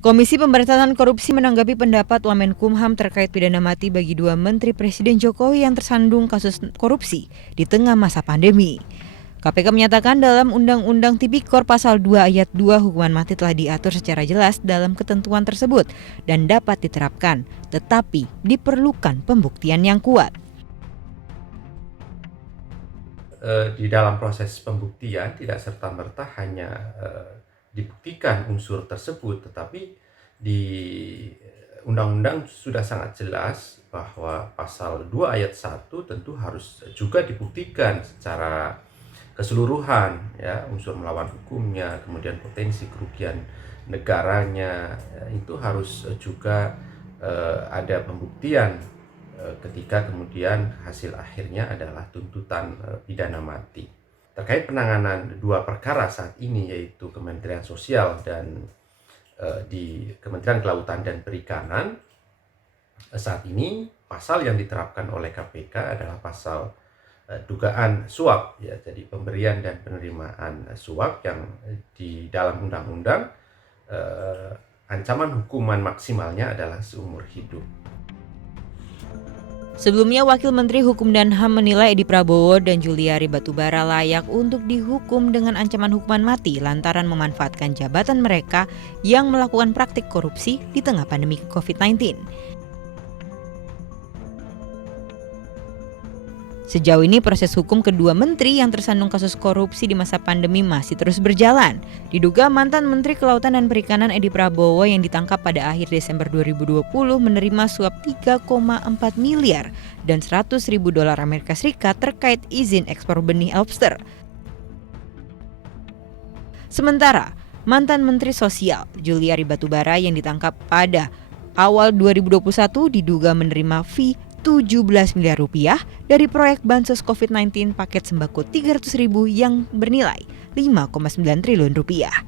Komisi Pemberantasan Korupsi menanggapi pendapat Wamenkumham terkait pidana mati bagi dua Menteri Presiden Jokowi yang tersandung kasus korupsi di tengah masa pandemi. KPK menyatakan dalam Undang-Undang Tipikor Pasal 2 Ayat 2 hukuman mati telah diatur secara jelas dalam ketentuan tersebut dan dapat diterapkan, tetapi diperlukan pembuktian yang kuat. Di dalam proses pembuktian tidak serta-merta hanya dibuktikan unsur tersebut, tetapi di undang-undang sudah sangat jelas bahwa pasal 2 ayat 1 tentu harus juga dibuktikan secara keseluruhan, ya, unsur melawan hukumnya, kemudian potensi kerugian negaranya, ya, itu harus juga ada pembuktian ketika kemudian hasil akhirnya adalah tuntutan pidana mati. Terkait penanganan dua perkara saat ini, yaitu Kementerian Sosial dan di Kementerian Kelautan dan Perikanan, saat ini pasal yang diterapkan oleh KPK adalah pasal dugaan suap, ya, jadi pemberian dan penerimaan suap yang di dalam undang-undang ancaman hukuman maksimalnya adalah seumur hidup. Sebelumnya, Wakil Menteri Hukum dan HAM menilai Edi Prabowo dan Juliari Batubara layak untuk dihukum dengan ancaman hukuman mati lantaran memanfaatkan jabatan mereka yang melakukan praktik korupsi di tengah pandemi COVID-19. Sejauh ini proses hukum kedua menteri yang tersandung kasus korupsi di masa pandemi masih terus berjalan. Diduga mantan Menteri Kelautan dan Perikanan Edi Prabowo yang ditangkap pada akhir Desember 2020 menerima suap 3,4 miliar dan 100 ribu dolar Amerika Serikat terkait izin ekspor benih lobster. Sementara, mantan Menteri Sosial Juliari Batubara yang ditangkap pada awal 2021 diduga menerima fee 17 miliar rupiah dari proyek bansos COVID-19 paket sembako 300 ribu yang bernilai 5,9 triliun rupiah.